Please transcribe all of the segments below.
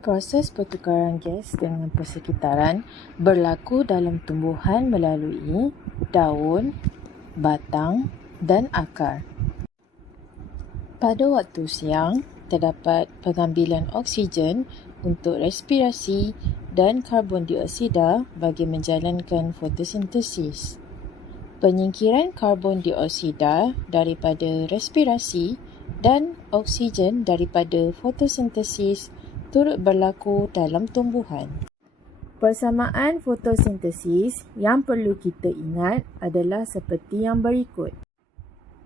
Proses pertukaran gas dengan persekitaran berlaku dalam tumbuhan melalui daun, batang dan akar. Pada waktu siang, terdapat pengambilan oksigen untuk respirasi dan karbon dioksida bagi menjalankan fotosintesis. Penyingkiran karbon dioksida daripada respirasi dan oksigen daripada fotosintesis turut berlaku dalam tumbuhan. Persamaan fotosintesis yang perlu kita ingat adalah seperti yang berikut.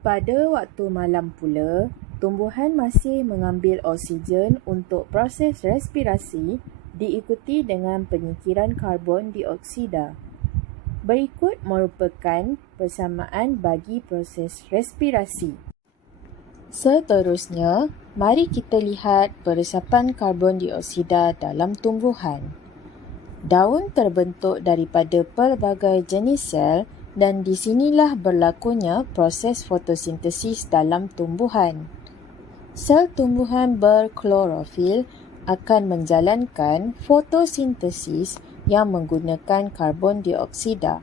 Pada waktu malam pula, tumbuhan masih mengambil oksigen untuk proses respirasi diikuti dengan penyingkiran karbon dioksida. Berikut merupakan persamaan bagi proses respirasi. Seterusnya, mari kita lihat peresapan karbon dioksida dalam tumbuhan. Daun terbentuk daripada pelbagai jenis sel dan di sinilah berlakunya proses fotosintesis dalam tumbuhan. Sel tumbuhan berklorofil akan menjalankan fotosintesis yang menggunakan karbon dioksida.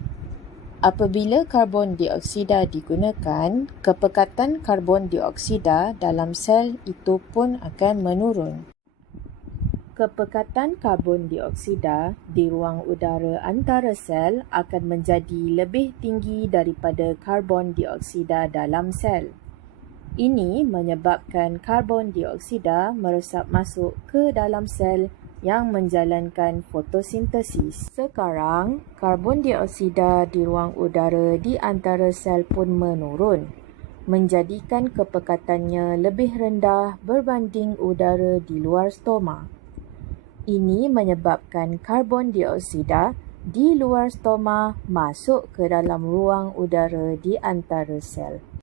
Apabila karbon dioksida digunakan, kepekatan karbon dioksida dalam sel itu pun akan menurun. Kepekatan karbon dioksida di ruang udara antara sel akan menjadi lebih tinggi daripada karbon dioksida dalam sel. Ini menyebabkan karbon dioksida meresap masuk ke dalam sel yang menjalankan fotosintesis. Sekarang, karbon dioksida di ruang udara di antara sel pun menurun, menjadikan kepekatannya lebih rendah berbanding udara di luar stoma. Ini menyebabkan karbon dioksida di luar stoma masuk ke dalam ruang udara di antara sel.